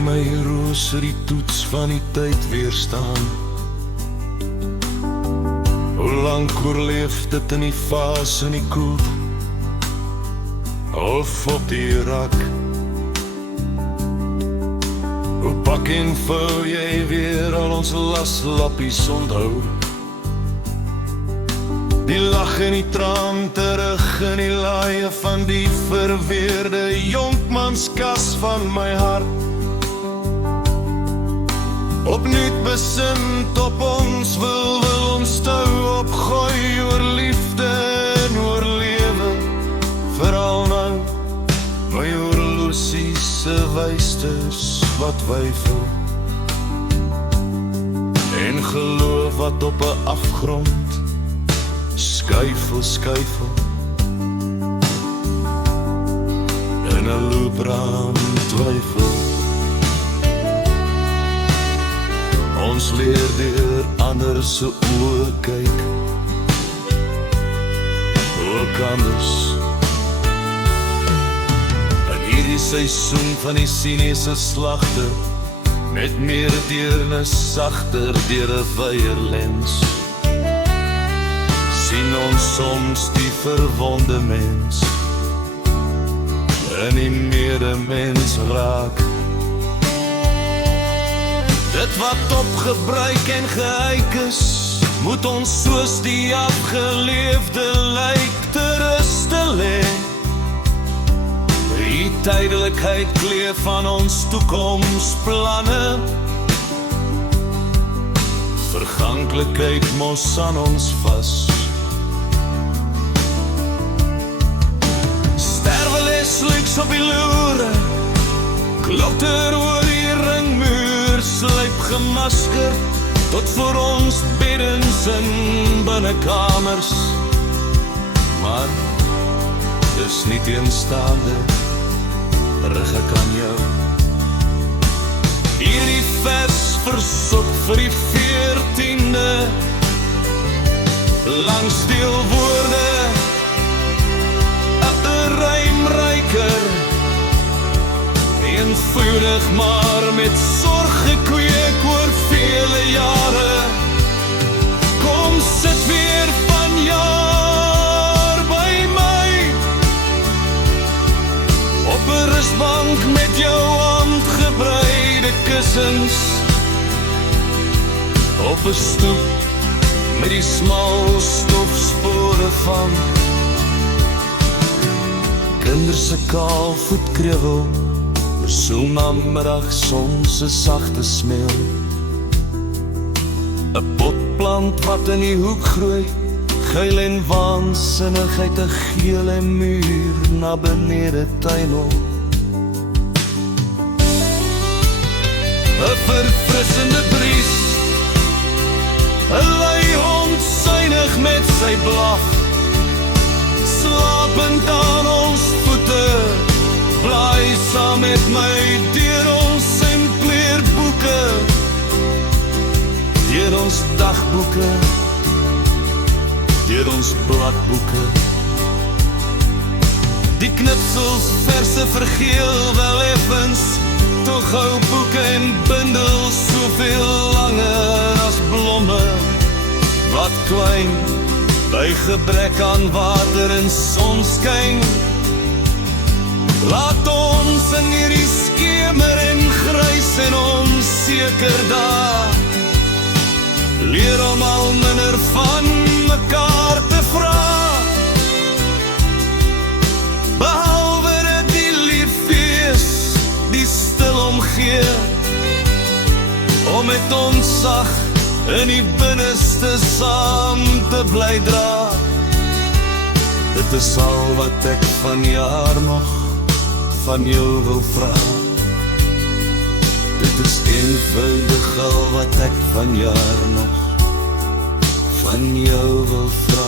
my roos die toets van die tyd weerstaan. Hoe lang oorleef dit in die vaas en die koel, of op die rak? Hoe pak en vou jy weer al ons laslappies onthou? Die lach en die traan terug in die laaie van die verweerde jonkmanskas van my hart. Opnuut besind op ons wil ons tou opgooi oor liefde en oor lewe. Veral nou, my horlosiese wysters wat weifel en geloof wat op 'n afgrond skuifel, skuifel in 'n loopbaan twyfel. Ons leer deur ander se oë kyk, ook anders. In hierdie seisoen van die siniese slagte, met meer deernis sagter deur 'n wyeer lens, sien ons soms die verwonde mens en die medemens raak. Dit wat opgebruik en gehyk is, moet ons soos die afgeleefde lijk te ruste lê. Die tydelikheid kleef van ons toekomsplanne, verganklikheid mos aan ons vas. Sterweles lyks op die loere, klokter oor die ringmuur, slyp gemasker tot voor ons beddens in binnekamers. Maar dis nie teenstaande, rig ek aan jou hierdie vers versoek vir die 14de, lang stil woorde, 'n rymryker, eenvoudig maar met sorg gekweek oor vele jare. Kom sit weer vanjaar by my, op 'n rusbank met jou handgebreide kussens, op 'n stoep met die smal stofspore van kinders se kaal voetkrewel, so namiddag soms 'n sagte smeel. 'n potplant wat in die hoek groei, geil en waansinnigheid, 'n gele muur na benede tuinel. 'n verfrissende bries, 'n leihond suinig met sy blaf, slapend aan ons voete, blaai saam met my deur ons simpleerboeke, deur ons dagboeke, deur ons bladboeke. Die knipsels verse vergeel wel effens, tog hou boeke en bindels soveel langer as blomme wat kwyn by gebrek aan water en sonskyn. Laat ons in hierdie skemer en grys en onseker dae leer om al minder van mekaar te vra, behalwe dit die liefdes die stil omgee, om met ons sag in die binneste saam te bly dra. Dit is al wat ek vanjaar nog van jou wil vra. Dit is eenvoudig al wat ek vanjaar nog van jou wil vra.